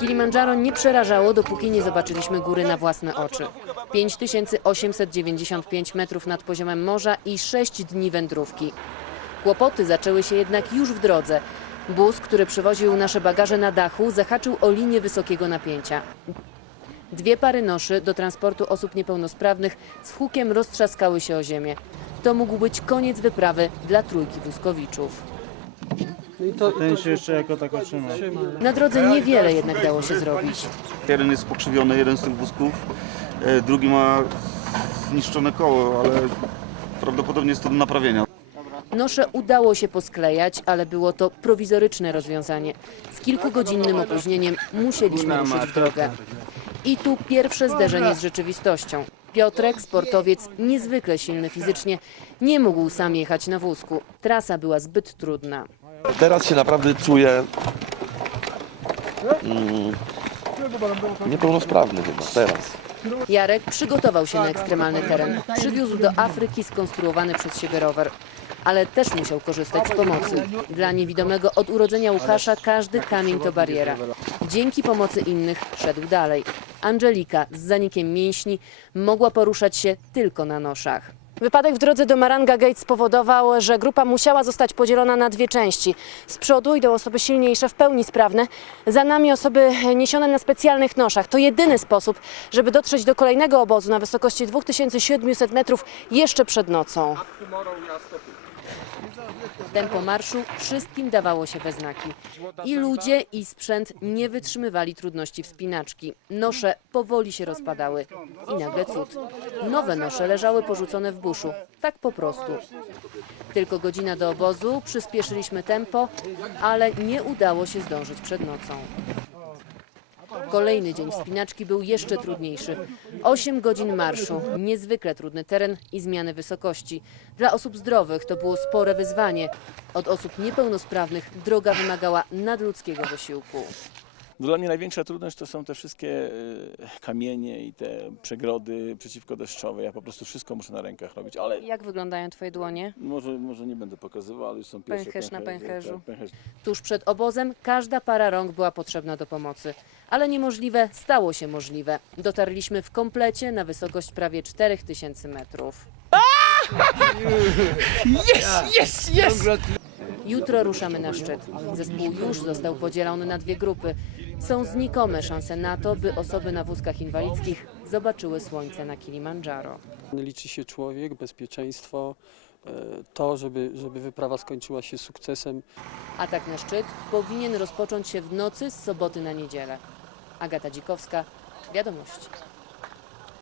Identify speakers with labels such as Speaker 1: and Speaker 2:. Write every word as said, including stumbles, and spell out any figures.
Speaker 1: Kilimandżaro nie przerażało, dopóki nie zobaczyliśmy góry na własne oczy. pięć tysięcy osiemset dziewięćdziesiąt pięć metrów nad poziomem morza i sześć dni wędrówki. Kłopoty zaczęły się jednak już w drodze. Bus, który przywoził nasze bagaże na dachu, zahaczył o linię wysokiego napięcia. Dwie pary noszy do transportu osób niepełnosprawnych z hukiem roztrzaskały się o ziemię. To mógł być koniec wyprawy dla trójki wózkowiczów.
Speaker 2: Ten się jeszcze jako tako trzyma.
Speaker 1: Na drodze niewiele jednak dało się zrobić.
Speaker 3: Jeden jest pokrzywiony, jeden z tych wózków, e, drugi ma zniszczone koło, ale prawdopodobnie jest to do naprawienia.
Speaker 1: Nosze udało się posklejać, ale było to prowizoryczne rozwiązanie. Z kilkugodzinnym opóźnieniem musieliśmy ruszyć w drogę. I tu pierwsze zderzenie z rzeczywistością. Piotrek, sportowiec niezwykle silny fizycznie, nie mógł sam jechać na wózku. Trasa była zbyt trudna.
Speaker 4: Teraz się naprawdę czuję mm, niepełnosprawny chyba, teraz.
Speaker 1: Jarek przygotował się na ekstremalny teren. Przywiózł do Afryki skonstruowany przez siebie rower. Ale też musiał korzystać z pomocy. Dla niewidomego od urodzenia Łukasza każdy kamień to bariera. Dzięki pomocy innych szedł dalej. Angelika z zanikiem mięśni mogła poruszać się tylko na noszach. Wypadek w drodze do Maranga Gate spowodował, że grupa musiała zostać podzielona na dwie części. Z przodu idą osoby silniejsze, w pełni sprawne. Za nami osoby niesione na specjalnych noszach. To jedyny sposób, żeby dotrzeć do kolejnego obozu na wysokości dwa tysiące siedemset metrów jeszcze przed nocą. Tempo marszu wszystkim dawało się we znaki. I ludzie, i sprzęt nie wytrzymywali trudności wspinaczki. Nosze powoli się rozpadały. I nagle cud. Nowe nosze leżały porzucone w buszu. Tak po prostu. Tylko godzina do obozu, przyspieszyliśmy tempo, ale nie udało się zdążyć przed nocą. Kolejny dzień wspinaczki był jeszcze trudniejszy. Osiem godzin marszu, niezwykle trudny teren i zmiany wysokości. Dla osób zdrowych to było spore wyzwanie. Od osób niepełnosprawnych droga wymagała nadludzkiego wysiłku.
Speaker 5: Dla mnie największa trudność to są te wszystkie kamienie i te przegrody przeciwkodeszczowe. Ja po prostu wszystko muszę na rękach robić, ale
Speaker 1: Jak wyglądają twoje dłonie?
Speaker 5: może, może nie będę pokazywał, ale już są pierwsze
Speaker 1: Pęcherz na
Speaker 5: pęcherze,
Speaker 1: pęcherzu.
Speaker 5: tak, pęcherz.
Speaker 1: Tuż przed obozem każda para rąk była potrzebna do pomocy. Ale niemożliwe stało się możliwe. Dotarliśmy w komplecie na wysokość prawie czterech tysięcy metrów.
Speaker 6: Jest, jest, jest!
Speaker 1: Jutro ruszamy na szczyt. Zespół już został podzielony na dwie grupy. Są znikome szanse na to, by osoby na wózkach inwalidzkich zobaczyły słońce na Kilimandżaro.
Speaker 6: Liczy się człowiek, bezpieczeństwo, to, żeby, żeby wyprawa skończyła się sukcesem.
Speaker 1: Atak na szczyt powinien rozpocząć się w nocy z soboty na niedzielę. Agata Dzikowska, Wiadomości.